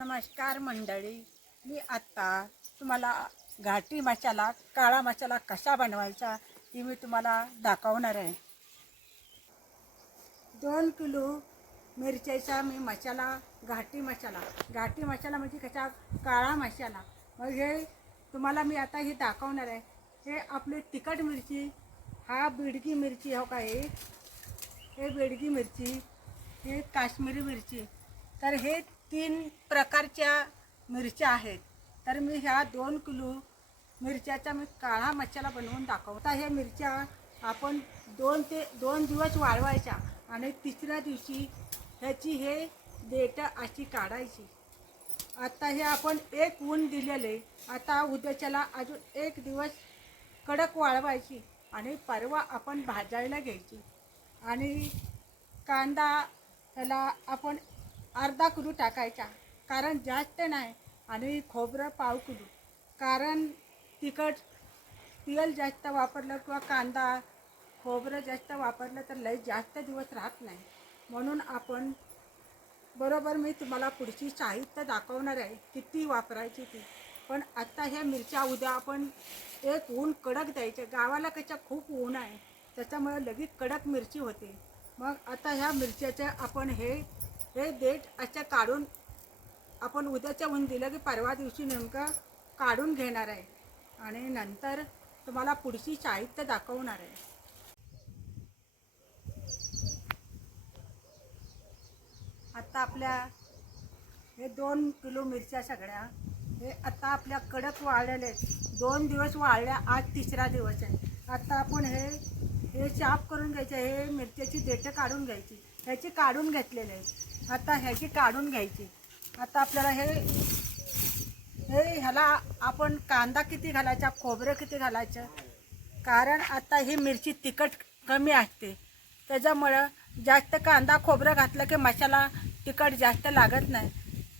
नमस्कार मंडळी, मी आत्ता तुम्हाला घाटी मसाला, काळा मसाला कसा बनवायचा हे मी तुम्हाला दाखवणार आहे. 2 किलो मिरच्याचा मी मसाला, घाटी मसाला म्हणजे कसा काळा मसाला, मग हे तुम्हाला मी आता हे दाखवणार आहे. हे आपली तिखट मिरची, हा बेडगी मिरची, हो का, हे बेडगी मिरची, हे काश्मीरी मिरची. तर हे 3 प्रकारच्या मिरच्या आहेत. तर मी ह्या 2 किलो मिरच्याचा मी काळा मसाला बनवून दाखवता. ह्या मिरच्या आपण 2 दिवस वाळवायच्या आणि तिसऱ्या दिवशी ह्याची हे देठ अशी काढायची. आता हे आपण एक ऊन दिलेले, आता उद्याच्याला अजून 1 दिवस कडक वाळवायची आणि परवा आपण भाजायला घ्यायची. आणि कांदा ह्याला आपण अर्धा किलो टाकायचा, कारण जास्त नाही. आणि खोबरं पाव किलो, कारण तिखट तेल जास्त वापरलं किंवा कांदा खोबरं जास्त वापरलं तर लई जास्त दिवस राहत नाही. म्हणून आपण बरोबर मी तुम्हाला पुढची साहित्य दाखवणार आहे किती वापरायची ती. पण आत्ता ह्या मिरच्या उद्या आपण एक ऊन कडक द्यायचे. गावाला कशा खूप ऊन आहे, त्याच्यामुळे लगेच कडक मिरची होते. मग आता ह्या मिरच्याचे आपण हे देठ असं काढून आपण उद्याच्या ऊन दिलं की परवा दिवशी नेमकं काढून घेणार आहे आणि नंतर तुम्हाला पुढची साहित्य दाखवणार आहे. आता आपल्या हे 2 किलो मिरच्या सगळ्या हे आता आपल्या कडक वाळलेले आहेत. 2 दिवस वाळल्या, आज तिसरा दिवस आहे. आता आपण हे चाप करून घ्यायचे. हे मिरच्याची देठं काढून घ्यायची. ह्याची काढून घेतलेले आहेत. आता ह्याची काढून घ्यायची. आता आपल्याला ह्याला आपण कांदा किती घालायचा, खोबरं किती घालायचं, कारण आता ही मिरची तिखट कमी असते, त्याच्यामुळं जास्त कांदा खोबरं घातलं की मसाला तिखट जास्त लागत नाही.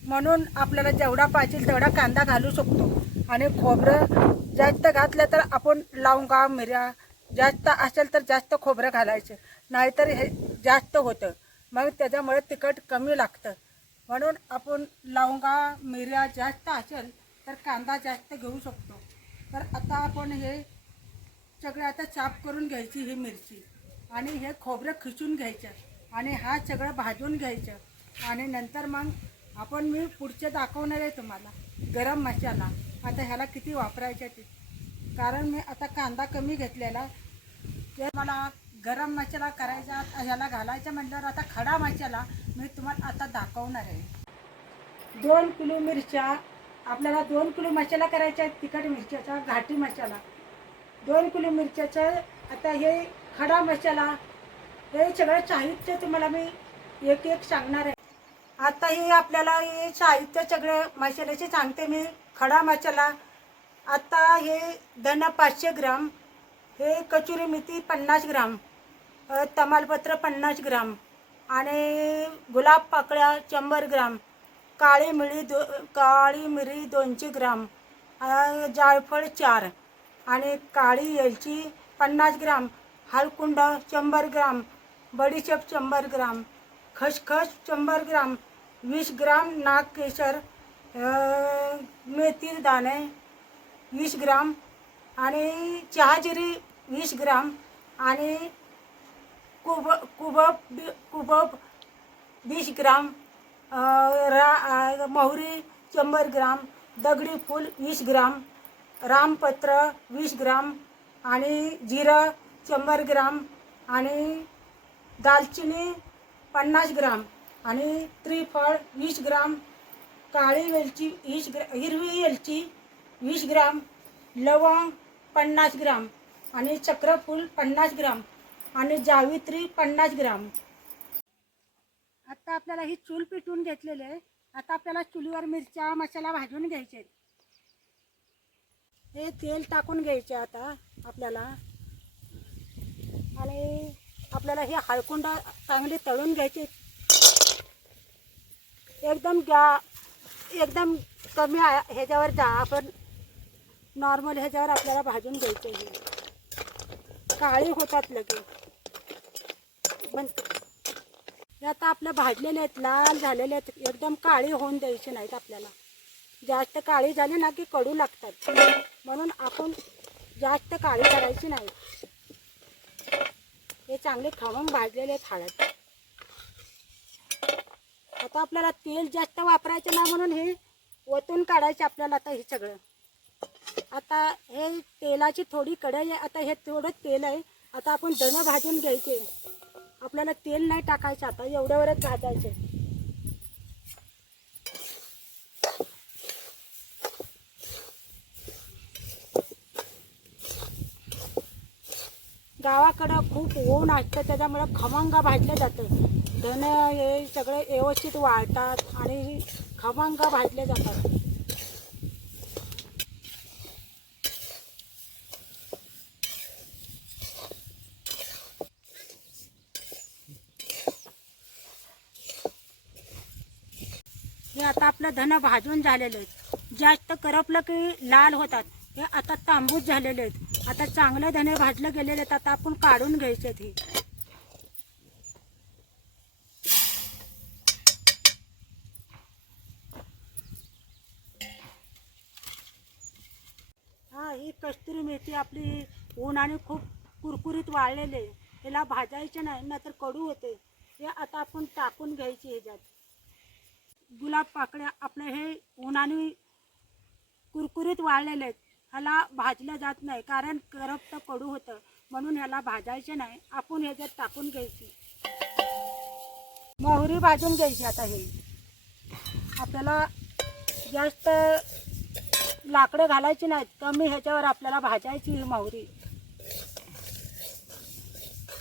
म्हणून आपल्याला जेवढा पाहिजे तेवढा कांदा घालू शकतो. आणि खोबरं जास्त घातलं तर आपण लवंगा मिऱ्या जास्त असेल तर जास्त खोबरं घालायचं, नाहीतर हे जास्त होतं, मग त्याच्यामुळे तिखट कमी लागतं. म्हणून आपण लवंगा मिऱ्या जास्त असेल तर कांदा जास्त घेऊ शकतो. तर आता आपण हे सगळं आता चाप करून घ्यायची ही मिरची आणि हे खोबरं खिसून घ्यायचं आणि हा सगळं भाजून घ्यायचं. आणि नंतर मग मी पुढचे दाखवणार आहे तुम्हाला गरम मसाला. आता ह्याला किती वापरायचं ते, कारण मी आता कांदा कमी घेतलेला, ते मला गरम मसाला करायचा ह्याला घालायचा म्हटल्यावर आता खडा मसाला मी तुम्हाला आता दाखवणार आहे. 2 किलो मिरच्या, आपल्याला 2 किलो मसाला करायचा आहे तिखट मिरच्याचा, घाटी मसाला. 2 किलो मिरच्याचं आता हे खडा मसाला, हे सगळं साहित्य तुम्हाला मी एक एक सांगणार आहे. आता हे आपल्याला हे साहित्य सगळे मसाल्याचे सांगते मी. खडा मसाला, आता हे धन 500 ग्राम, हे कचुरी मेथी 50 ग्राम, तमालपत्र 50 ग्राम आणि गुलाब पाकळ्या 100 ग्राम, काळी मिरी 200 ग्राम, जायफळ 4 आणि काळी वेलची 50 ग्राम, हळकुंड 100 ग्राम, बडीशेप 100 ग्राम, खसखस 100 ग्राम, 20 ग्राम नागकेसर, मेथी दाणे 20 ग्राम आणि चहाजिरी 20 ग्राम आणि कुबब 20 ग्राम, मोहरी 100 ग्राम, दगडी फूल 20 ग्राम, रामपत्र 20 ग्राम आणि जिरं 100 ग्राम आणि दालचिनी 50 ग्राम आणि त्रिफळ 20 ग्राम, काळी वेलची 20 ग्राम, हिरवी वेलची 20 ग्राम, लवंग 50 ग्राम आणि चक्रफूल 50 ग्राम आणि जावित्री 50 ग्राम. आता आपल्याला ही चूल पिटून घेतलेली आहे. आता आपल्याला चुलीवर मिरच्या मसाला भाजून घ्यायचे. हे तेल टाकून घ्यायचे आता आपल्याला. आणि आपल्याला हे हळकुंड चांगली तळून घ्यायची. एकदम कमी ह्याच्यावर आपण नॉर्मल ह्याच्यावर आपल्याला भाजून घ्यायचे. हे काळी होतात लगेच. हे आता आपल्या भाजलेले आहेत, लाल झालेले आहेत, एकदम काळी होऊन द्यायची नाहीत आपल्याला. जास्त काळी झाली ना की कडू लागतात, म्हणून आपण जास्त काळी करायची नाही. हे चांगले खमंग भाजलेले आहेत हळद. आता आपल्याला तेल जास्त वापरायचं ना, म्हणून हे ओतून काढायचे आपल्याला. आता हे सगळं आता हे तेलाची थोडी कढई आहे. आता हे थोडं तेल आहे. आता आपण धणे भाजून घ्यायचे. आपल्याला तेल नाही टाकायचं, आता एवढ्यावरच भाजायचे. गावाकडं खूप ऊन असतं, त्याच्यामुळे खमंग भाजलं जातं. धणे हे सगळे व्यवस्थित वाळतात आणि खमंग भाजले जातात. हे आता आपलं धनं भाजून झालेले आहेत. जास्त करपलं की लाल होतात. हे आता तांबूस झालेले आहेत. आता चांगले धणे भाजले गेलेले आहेत. आता आपण काढून घ्यायचे हे. हा, ही कस्तुरी मेथी आपली उन्हाने खूप कुरकुरीत वाळलेली आहे. याला भाजायचे नाही, नाहीतर कडू होते. हे आता आपण टाकून घ्यायची ह्याच्यात. गुलाब पाकळ्या आपले हे उन्हाने कुरकुरीत वाळलेले आहेत. ह्याला भाजलं जात नाही, कारण करपतं, कडू होतं, म्हणून ह्याला भाजायचे नाही. आपण ह्याच्यात टाकून घ्यायची. मोहरी भाजून घ्यायची. आता हे आपल्याला जास्त लाकडं घालायची नाहीत, कमी ह्याच्यावर आपल्याला भाजायची ही मोहरी.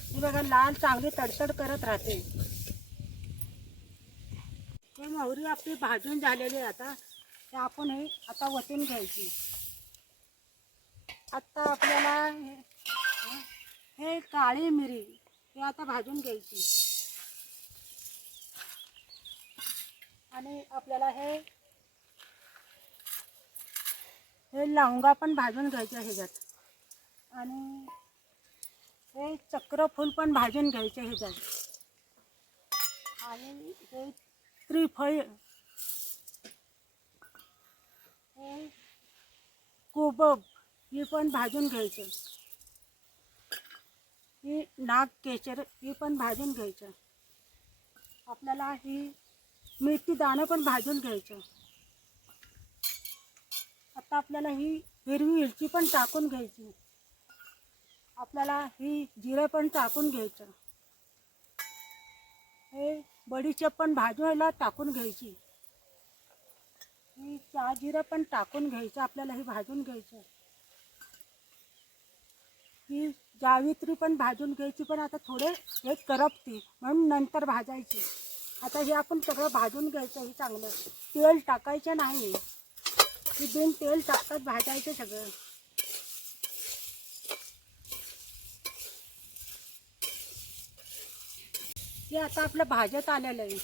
ही बघा, लाल चांगली तडतड करत राहते. ही मोहरी आपली भाजून झालेली आहे. आता ते आपण हे आता वतून घ्यायची. आता आपल्याला हे काळी मिरी हे आता भाजून घ्यायची. आणि आपल्याला हे लवंगा पण भाजून घ्यायचे ह्याच्यात. आणि हे चक्रफूल पण भाजून घ्यायचे ह्याच्यात. आणि हे त्रिफळ, हे कोबब हे पण भाजून घ्यायचे. ही नागकेशर हे पण भाजून घ्यायचं. आपल्याला ही मेथी दाणं पण भाजून घ्यायचं. आता आपल्याला ही हिरवी मिरची पण टाकून घ्यायची. आपल्याला ही जिरं पण टाकून घ्यायचं. हे बडीशेप पण भाजूला टाकून घ्यायची. ही चहा जिरं पण टाकून घ्यायचं. आपल्याला ही भाजून घ्यायचं. ही जावित्री पण भाजून घ्यायची, पण आता थोडे हे करपती, म्हणून नंतर भाजायची. आता हे आपण सगळं भाजून घ्यायचं. हे चांगलं तेल टाकायचं नाही. हे बिन तेल टाकतात भाजायचं सगळं. हे आता आपलं भाजत आलेलं आहे.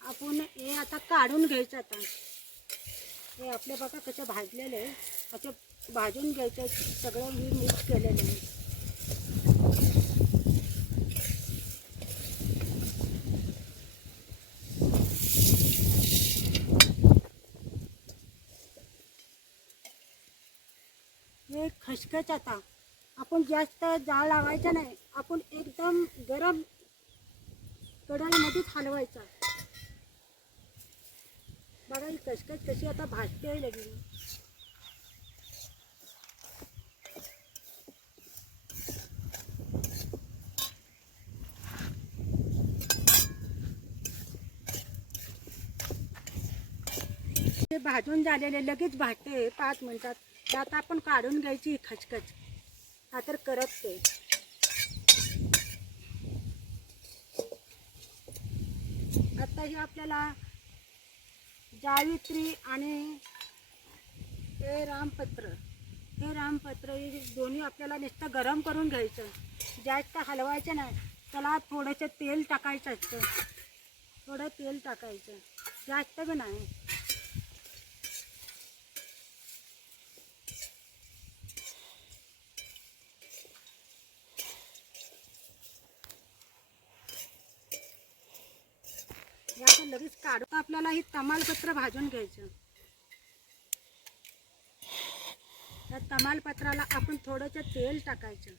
आपण हे आता काढून घ्यायचं. आता हे आपले बघा कसं भाजलेलं आहे. असं भाजून घ्यायचं. सगळं मी मिक्स केलेलं आहे. हे खसखस आता आपण जास्त जाळ लावायचा नाही. आपण एकदम गरम कढईमध्येच हलवायचा. बघा ही खसखस कशी आता भाजते लगेच. हे भाजून झालेले लगेच भाजते 5 मिनिटात. त्यात आपण काढून घ्यायची खसखस, नाहीतर करपते. आता हे आपल्याला जावित्री आणि हे रामपत्र हे दोन्ही आपल्याला नुसतं गरम करून घ्यायचं. जास्त हलवायचं नाही. त्याला थोडंसं तेल टाकायचं असतं. थोडं तेल टाकायचं, जास्त बी नाही. काढून आपल्याला ही तमालपत्र भाजून घ्यायचं. त्या तमालपत्राला आपण थोडंसं तेल टाकायचं.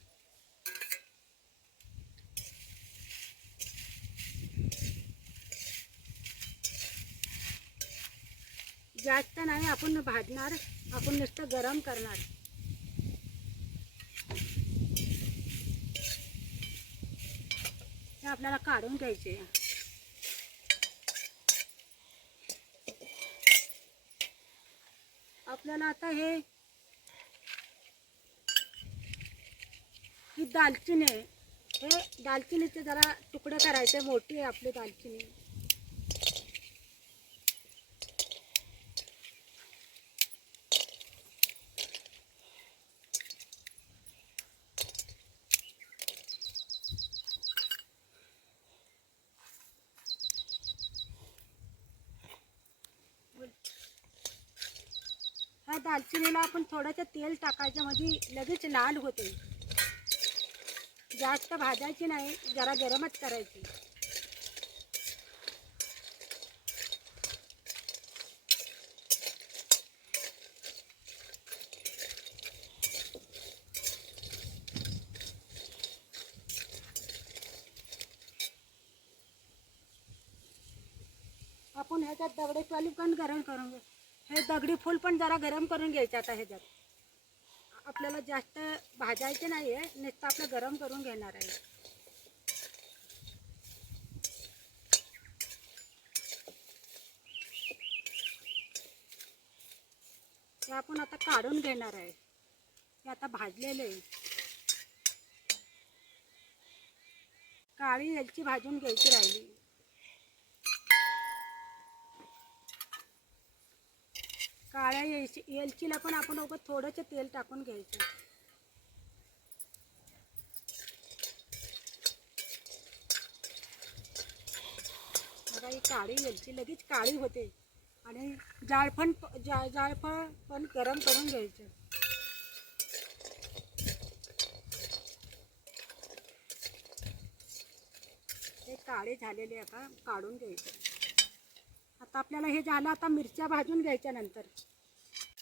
जास्त नाही आपण भाजणार, आपण नुसतं गरम करणार. हे आपल्याला काढून घ्यायचे. आपल्याला आता ही दालचिनी आहे, हे दालचिनीचे जरा तुकडे करायचे. मोठी आहे आपली दालचिनी. ह्या दालचिनीला आपण थोडंसं तेल टाकायचं, म्हणजे लगेच लाल होते. जास्त भाजायची नाही, जरा गरमच करायची. आपण ह्याच्यात दगडी फूल पण गरम करून घ्या. हे दगडी फूल पण जरा गरम करून घ्यायचं. आता ह्याच्यात आपल्याला जास्त भाजायचे नाही आहे, नुसतं आपलं गरम करून घेणार आहे. ते आपण आता काढून घेणार आहे. ते आता भाजलेले आहे. काळी वेलची भाजून घ्यायची राहिली. काळ्या वेलचीला पण आपण थोडंसं तेल टाकून घ्यायचं. बघा, ही काळी वेलची लगेच काळी होते. आणि जायफळ पण गरम करून घ्यायचं. हे काळे झालेले आता काढून घ्यायचे. आता आपल्याला हे झालं. आता मिरच्या भाजून घ्यायच्या. नंतर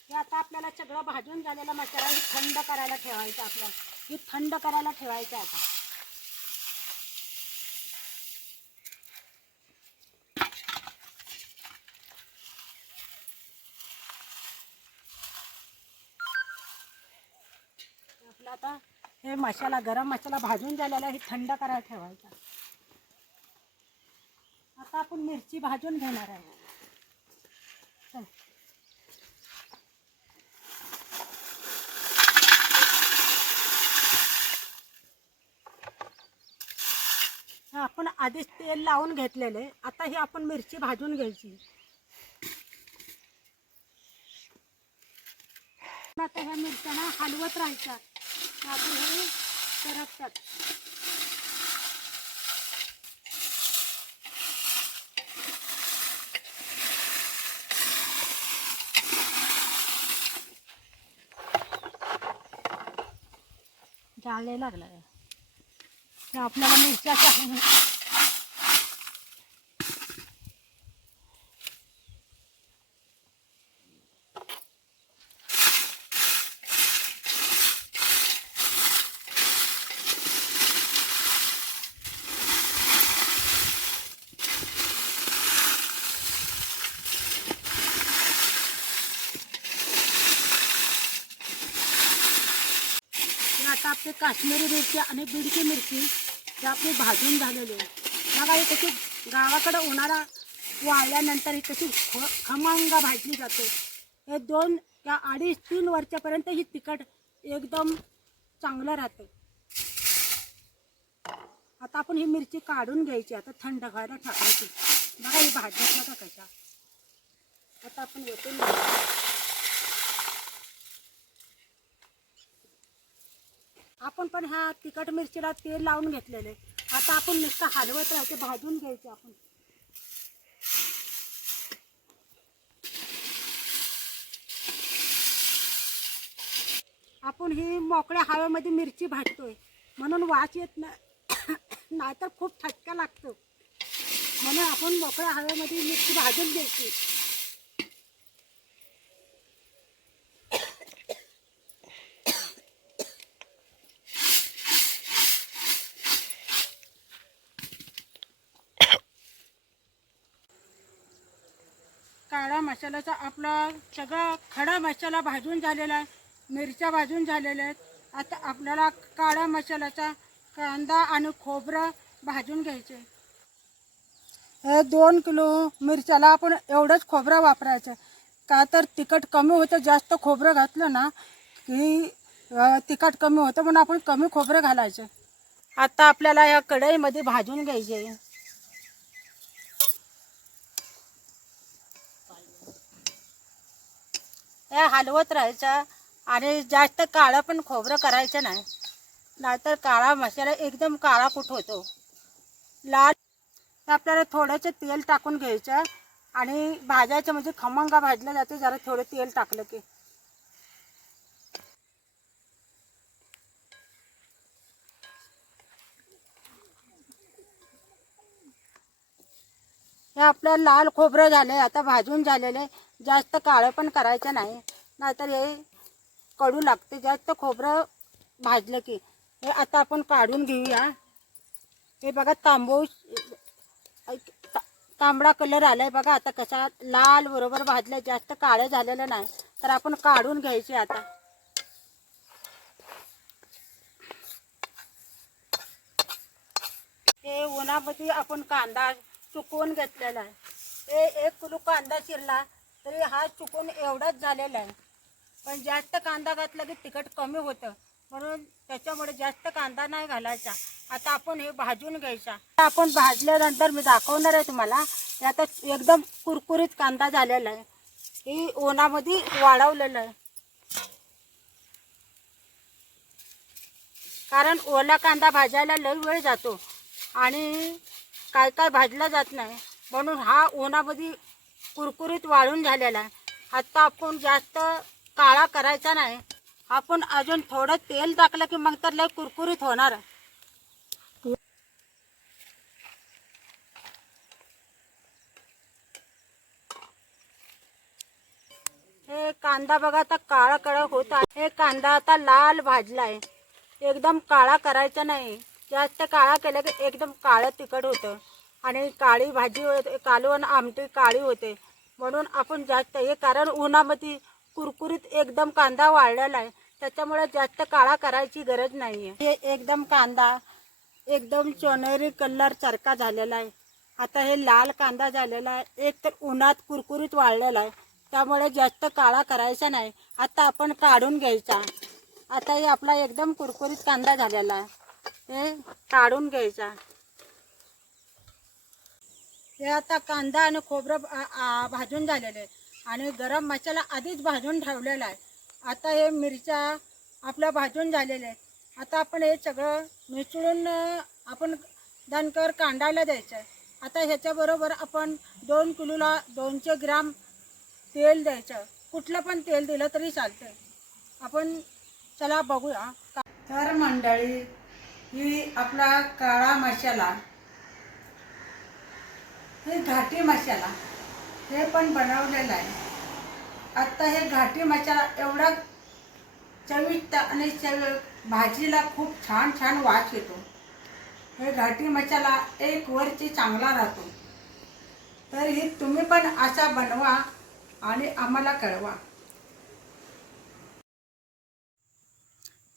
हे आता आपल्याला सगळं भाजून झालेला मसाला हे थंड करायला ठेवायचा. आपल्याला हे थंड करायला ठेवायचं. आता आपला आता हे मसाला, गरम मसाला भाजून झालेला हे थंड करायला ठेवायचा. आता आपण मिरची भाजून घेणार आहे. चल, आपण आधीच तेल लावून घेतलेले. आता ही आपण मिरची भाजून घ्यायची. आता ह्या मिरच्यांना हलवत राहायच्या. आपण हे सरकतात. जाळे लागला आपल्याला मिरच्या. आता आपले काश्मीरी मिरची आणि बिडकी मिरची जे आपले भाजून झालेले. बघा, ही कशी गावाकडे उन्हाळा वाळल्यानंतर ही कशी खमंग भाजली जाते. हे 2 या 2.5-3 वर्षापर्यंत ही तिखट एकदम चांगलं राहते. आता आपण ही मिरची काढून घ्यायची. आता थंड व्हायला टाकायची. बघा, ही भाजण्याचा का कशा. आता आपण ओतून घ्यायचं. आपण पण ह्या तिखट मिरचीला तेल लावून घेतलेले. आता आपण नुसतं हलवत राहायचे, भाजून घ्यायचे. आपण ही मोकळ्या हवेमध्ये मिरची भाजतोय म्हणून वास येत नाही, नाहीतर खूप फटका लागतो. म्हणून आपण मोकळ्या हवेमध्ये मिरची भाजून घ्यायची. काळा मसाल्याचा आपला सगळा खडा मसाला भाजून झालेला आहे, मिरच्या भाजून झालेल्या आहेत. आता आपल्याला काळा मसाल्याचा कांदा आणि खोबरं भाजून घ्यायचे. 2 किलो मिरच्याला आपण एवढंच खोबरं वापरायचं, का तर तिखट कमी होतं. जास्त खोबरं घातलं ना की तिखट कमी होतं, म्हणून आपण कमी खोबरं घालायचं. आता आपल्याला या कढईमध्ये भाजून घ्यायचे. हे हलवत राहायचं आणि जास्त काळं पण खोबरं करायचं नाही, नाहीतर काळा मसाला एकदम काळा कुठ होतो. लाल आपल्याला थोडंसं तेल टाकून घ्यायचं आणि भाजायचं, म्हणजे खमंग भाजलं जाते जरा थोडं तेल टाकलं की. हे आपलं लाल खोबरं झालं आहे, आता भाजून झालेलं आहे. जास्त काळं पण करायचं नाही, नाहीतर हे कडू लागते जास्त खोबरं भाजलं की. हे आता आपण काढून घेऊया. हे बघा तांबडा कलर आलाय बघा. आता कसा लाल बरोबर भाजलं, जास्त काळं झालेलं नाही. तर आपण काढून घ्यायचे. आता हे उन्हामध्ये आपण कांदा सुकवून घेतलेला आहे. हे 1 किलो कांदा चिरला तरी हा सुकून एवढाच झालेला आहे. पण जास्त कांदा घातला की तिखट कमी होतं, म्हणून त्याच्यामुळे जास्त कांदा नाही घालायचा. आता आपण हे भाजून घ्यायचा. आपण भाजल्यानंतर मी दाखवणार आहे तुम्हाला. हे आता एकदम कुरकुरीत कांदा झालेला आहे. ही उन्हामध्ये वाळवलेलं आहे, कारण ओला कांदा भाजायला लई वेळ जातो आणि काय काय भाजला जात नाही, म्हणून हा उन्हामध्ये कुरकुरीत वाळून झालेला आहे. आता आपण जास्त काळा करायचा नाही, आपण अजून थोडं तेल टाकलं की मग तर लय कुरकुरीत होणार. हे कांदा बघा आता काळा काळा होत आहे. हे कांदा आता लाल भाजला आहे, एकदम काळा करायचा नाही. जास्त काळा केलं की एकदम काळं तिखट होतं आणि काळी भाजी कालवण आमटी काळी होते. म्हणून आपण जास्त हे, कारण उन्हामध्ये कुरकुरीत एकदम कांदा वाळलेला आहे, त्याच्यामुळे जास्त काळा करायची गरज नाही आहे. हे एकदम कांदा एकदम सोनेरी कलर सारखा झालेला आहे. आता हे लाल कांदा झालेला आहे, एक तर उन्हात कुरकुरीत वाळलेला आहे, त्यामुळे जास्त काळा करायचा नाही. आता आपण काढून घ्यायचा. आता हे आपला एकदम कुरकुरीत कांदा झालेला आहे, हे काढून घ्यायचा. हे आता कांदा आणि खोबरं भाजून झालेले आहे आणि गरम मसाला आधीच भाजून ठेवलेला आहे. आता हे मिरच्या आपल्या भाजून झालेल्या आहेत. आता आपण हे सगळं मिसळून आपण दणकर कांडायला द्यायचं आहे. आता ह्याच्याबरोबर आपण 2 किलोला 200 ग्राम तेल द्यायचं. कुठलं पण तेल दिलं तरी चालतं. आपण चला बघूया. तर मंडळी, ही आपला काळा मसाला, हे घाटी मसाला हे पण बनवलेला आहे. आता हे घाटी मसाला एवढा चविष्ट आणि भाजीला खूप छान छान वास येतो. हे घाटी मसाला 1 वर्ष चांगला राहतो. तर हे तुम्ही पण असा बनवा आणि आम्हाला कळवा.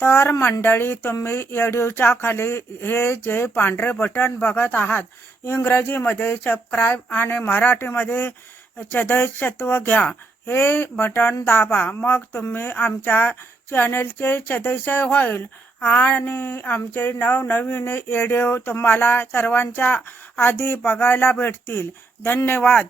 तर मंडळी, तुम्ही व्हिडिओच्या खाली हे जे पांढरे बटन बघत आहात, इंग्रजीमध्ये सबस्क्राईब आणि मराठीमध्ये सदस्यत्व घ्या, हे बटन दाबा. मग तुम्ही आमच्या चॅनलचे सदस्य होईल आणि आमचे नवनवीन व्हिडिओ तुम्हाला सर्वांच्या आधी बघायला भेटतील. धन्यवाद.